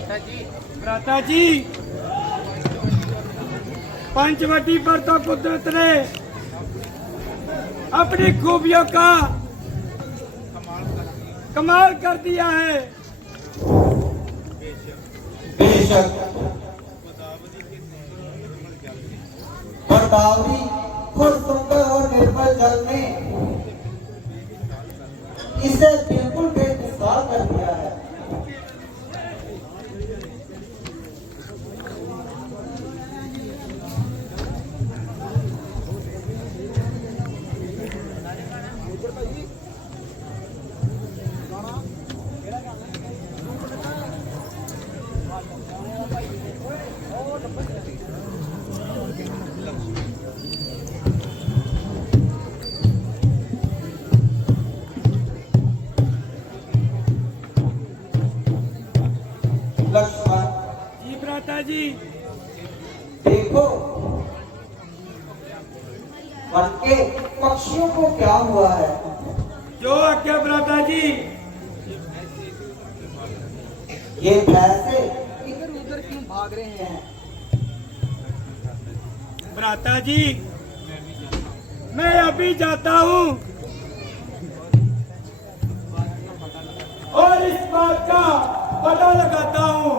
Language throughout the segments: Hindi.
भ्राता जी, पंचवटी पर तो कुदरत ने अपनी खूबियों का कमाल कर दिया है। बेशक गोदावरी खुद सुंदर और निर्मल जल ने इसे बिल्कुल बेमिसाल कर दिया है। लक्ष्मण जी भ्राता जी। देखो वन के पक्षियों को क्या हुआ है। जो आज्ञा भ्राता जी। ये भैंसे इधर उधर क्यों भाग रहे हैं। भ्राता जी, मैं अभी जाता हूँ और इस बात का पता लगाता हूँ।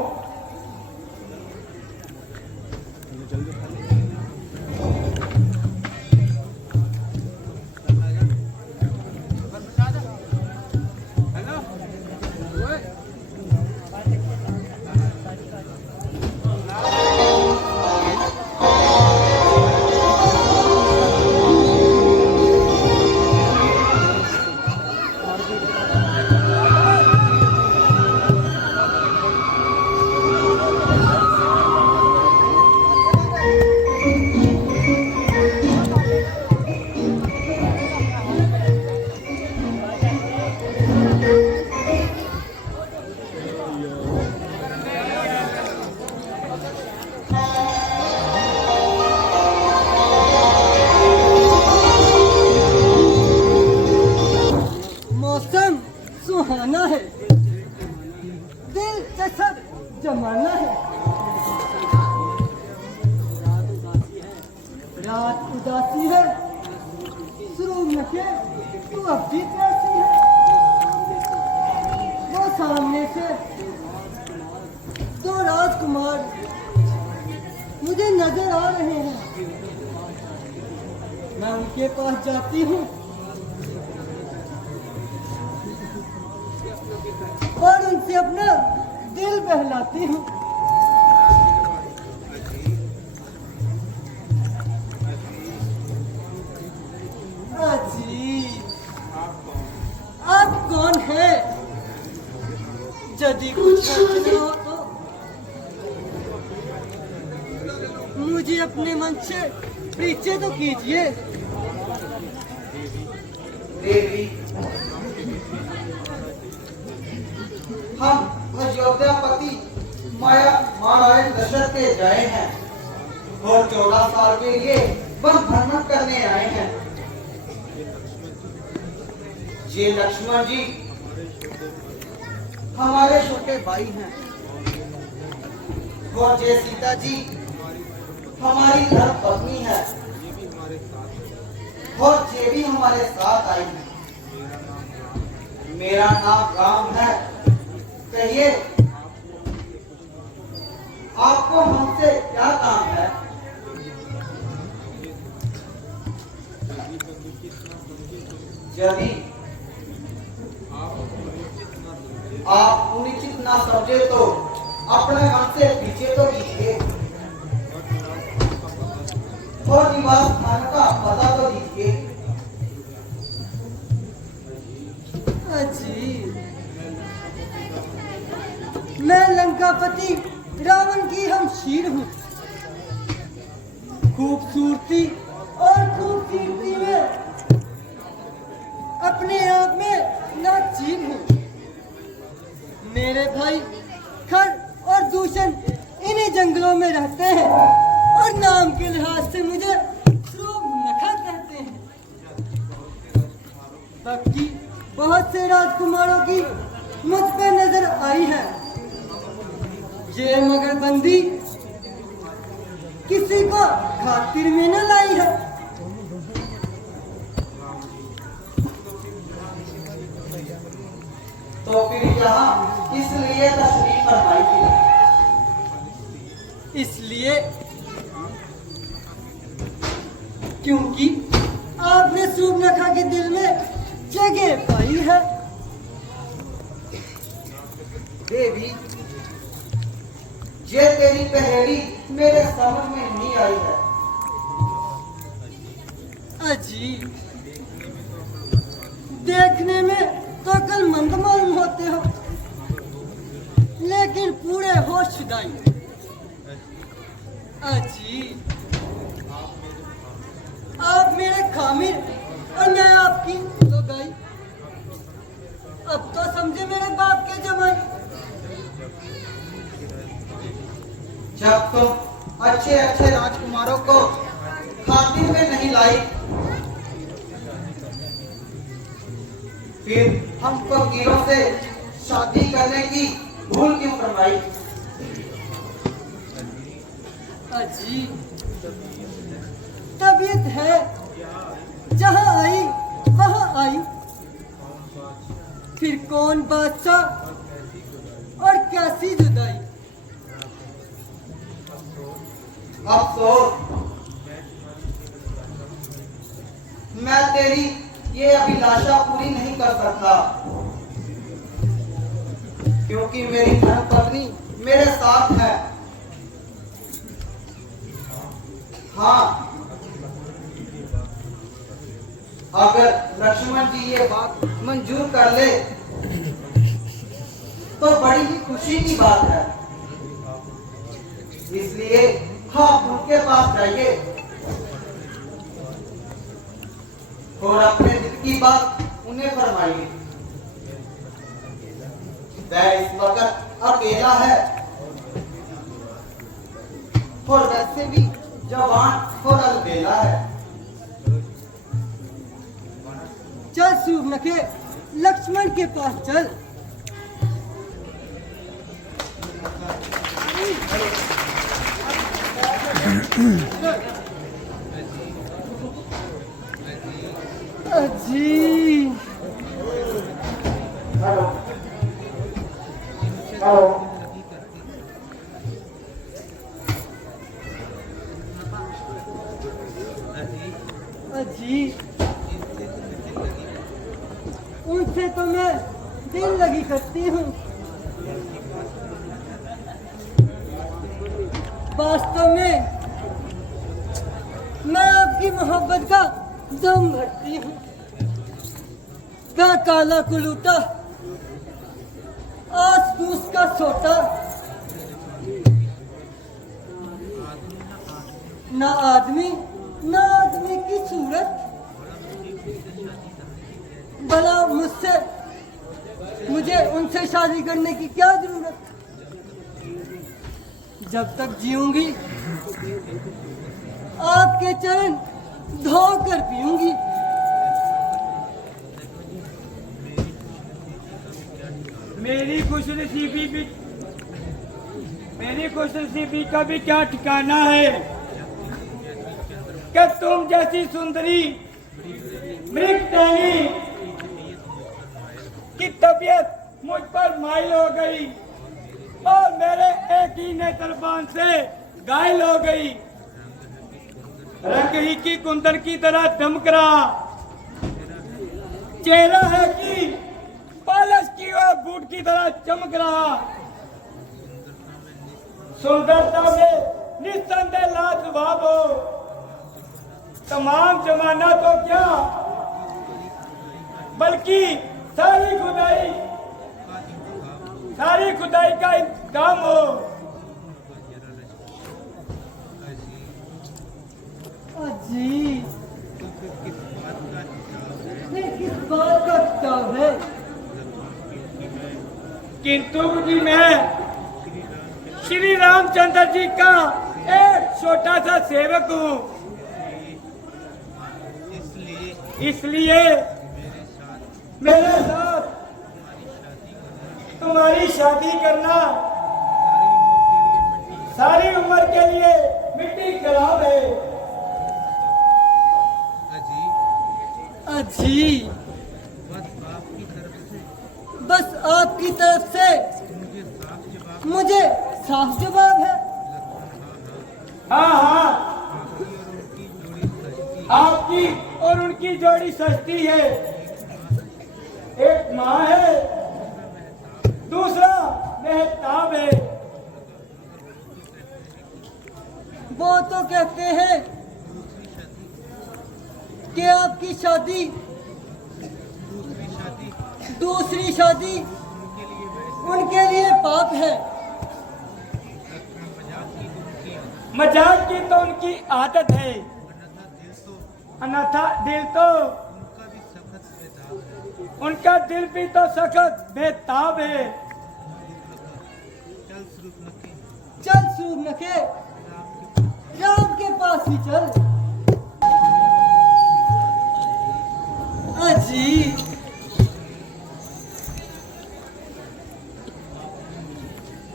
मौसम सुहाना है, दिल से सब जमाना है। रात उदासी है, शुरू में के तू अब भी कैसी है। वो सामने से दो राजकुमार मुझे नजर आ रहे हैं। मैं उनके पास जाती हूँ और उनसे अपना दिल बहलाती हूँ। अजी, आप कौन है? यदि कुछ पूछना हो तो मुझे अपने मन से परिचय तो कीजिए। देवी, हम अयोध्यापति माया महाराज दशरथ के गए हैं और 14 साल के लिए वन भ्रमण करने आए हैं। ये लक्ष्मण जी हमारे छोटे भाई हैं और ये सीता जी हमारी धर्म पत्नी है और ये भी हमारे साथ आई है। मेरा नाम राम है। कहिए आपको हमसे क्या काम है। यदि आप उचित ना समझे तो अपने मन से पीछे तो कीजिए और निवास स्थान का पता तो दीजिए। अजी, मैं लंकापति रावण की हमशीर हूँ। खूबसूरती और खूबसूरती में अपने आप में नाचीन हूँ। मेरे भाई खर और दूषण इन्हीं जंगलों में रहते हैं और नाम के लिहाज से मुझे नखा कहते हैं। बाकी बहुत से राजकुमारों की मुझ पे नजर आई है, ये मगरबंदी किसी को खातिर में न लाई है। तो फिर यहाँ इसलिए तशरीफ फरमाई थी। इसलिए क्योंकि आपने सूर्पनखा के दिल में जगह पाई है। देवी, ये तेरी पहेली मेरे समझ में नहीं आई है। अजीब, देखने में तो अक्लमंद मालूम होते हो, लेकिन पूरे होशुदाई। अजीब, आप मेरे खामिर और मैं आपकी लोगाई। अब तो समझे मेरे बाप के जमाने। जब तुम अच्छे अच्छे राजकुमारों को खातिर में नहीं लाई, फिर हम फकीरों से शादी करने की भूल क्यों फरमाई? अजीब तबीयत है, जहां आई वहां आई। फिर कौन बादशाह और कैसी जुदाई। अफसोस, मैं तेरी ये अभिलाषा पूरी नहीं कर सकता, क्योंकि मेरी धर्म पत्नी मेरे साथ है। हाँ, अगर लक्ष्मण जी ये बात मंजूर कर ले तो बड़ी ही खुशी की बात है। इसलिए आप उनके पास जाइए और अपने दिल की बात उन्हें फरमाइए। वह इस वक्त अकेला है और वैसे भी जवान और अलबेला है। चल सूर्पनखे, लक्ष्मण के पास चल। अजी, हेलो हेलो, अजी, उनसे तो मैं दिल लगी करती हूँ। वास्तव में मैं आपकी मोहब्बत का दम भरती हूँ। ना काला कुलूटा, आस फूस का सोटा, ना आदमी ना आदमी की सूरत। भला मुझे उनसे शादी करने की क्या जरूरत। जब तक जीऊंगी आपके चरण धो कर पीऊंगी। मेरी खुशनसीबी का भी क्या ठिकाना है कि तुम जैसी सुंदरी मृगनयनी की तबीयत मुझ पर माइल हो गई और मेरे एक ही नेत्रबान से घायल हो गई। रंग ही की कुंदन की तरह दमक रहा चेहरा है कि पालस की और बूट की तरह चमक रहा। सुंदरता में निस्संदेह लाजवाब हो। तमाम जमाना तो क्या बल्कि सारी खुदाई का इंतजाम हो। अजी, ये किस बात का किताब है? किंतु जी मैं श्री रामचंद्र जी का एक छोटा सा सेवक हूँ, इसलिए मेरे साथ तुम्हारी शादी करना मुझे साफ जवाब है। हाँ हाँ, आपकी और उनकी जोड़ी सस्ती है। एक माँ है, दूसरा मेहताब है। वो तो कहते हैं कि आपकी शादी, दूसरी शादी उनके लिए पाप है। मजाक की तो उनकी आदत है, अन्यथा दिल तो उनका दिल भी तो सख्त बेताब है। चल सूरनखे, राम के पास ही चल। अजी,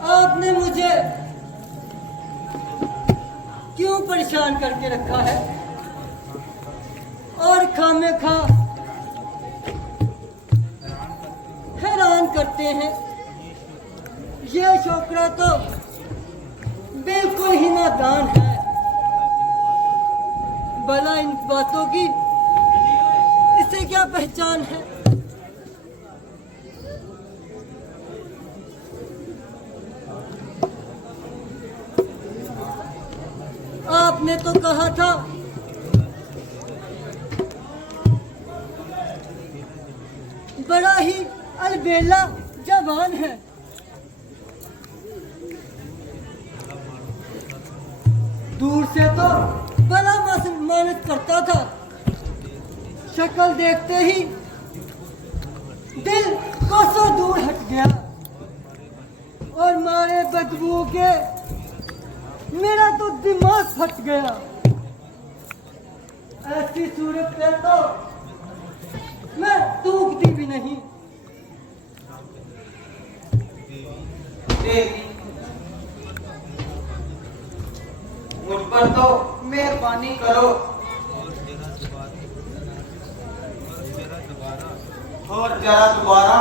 आपने मुझे क्यों परेशान करके रखा है और खामे खा हैरान करते हैं। ये छोकरा तो बिल्कुल ही नादान है। भला इन बातों की इसे क्या पहचान है? आपने तो कहा था बड़ा ही अलबेला जवान है। दूर से तो बड़ा मेहनत करता था, शक्ल देखते ही दिल कोसों दूर हट गया और मारे बदबू के मेरा तो दिमाग फट गया। ऐसी सूरत पे तो मैं तूकती भी नहीं। देवी, मुझ पर तो मेहरबानी करो और जरा दोबारा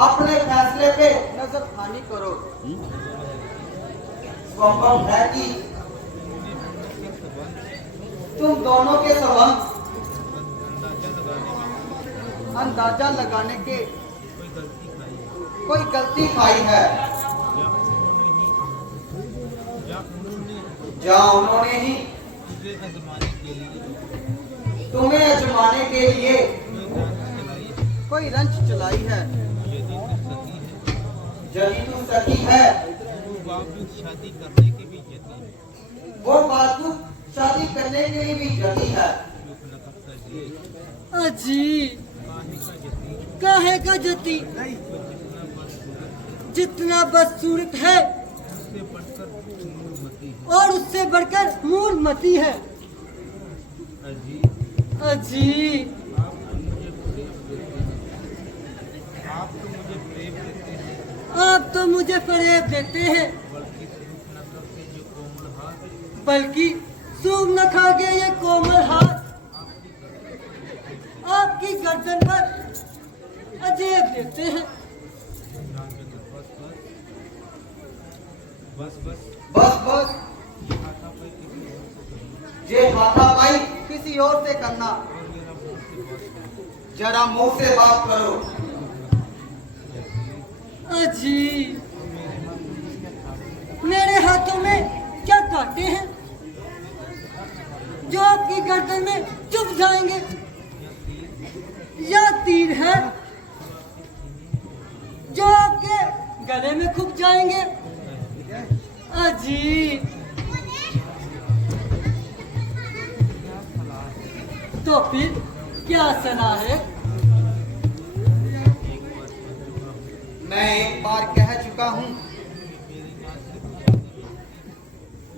अपने फैसले पे नजर खानी करो। संभव है कि तुम दोनों के संबंध अंदाजा लगाने के कोई गलती खाई है, या उन्होंने ही तुम्हें आजमाने के लिए कोई रंच चलाई है। यदि तू सखी है, शादी करने की भी जती है, वो बावजूद शादी करने के लिए भी जती है। अजी, काहे का जती? जितना बदसूरत है और उससे बढ़कर मूलमती है। अजी, आप तो मुझे फरेब देते हैं, बल्कि सूब न खा के ये कोमल हाथ आपकी गर्दन पर अजेब देते हैं। बस बस बस बस, ये हाथापाई किसी और से करना, जरा मुंह से बात करो। अजी, मेरे हाथों में क्या कांटे हैं जो आपकी गर्दन में चुभ जाएंगे, या तीर है जो आपके गले में खुप जाएंगे? अजी, तो फिर क्या सलाह है? मैं एक बार कह चुका हूँ,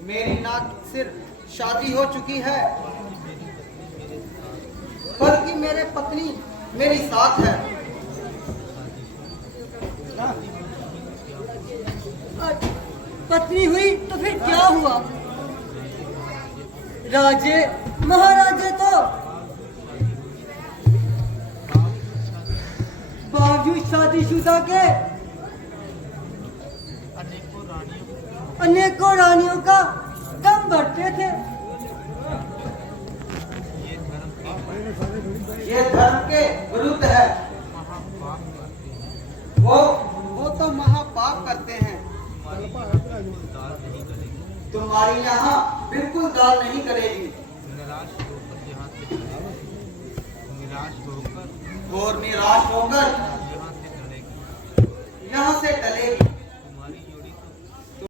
मेरी नाक सिर्फ शादी हो चुकी है, बल्कि मेरे पत्नी मेरी साथ है। पत्नी हुई तो फिर क्या हुआ? राजे महाराजे तो शादीशुदा के अनेकों रानियों अनेकों रानियों का दम भरते थे। ये धर्म के ये धर्म के विरुद्ध है। महापाप करते हैं। वो तो महापाप करते हैं। दाल नहीं करेगी। तुम्हारी यहाँ बिल्कुल दाल नहीं करेगी। निराश होकर यहाँ से चलेगी। निराश होकर और निराश होकर यहाँ से चलेगी। यहाँ से टलेगी।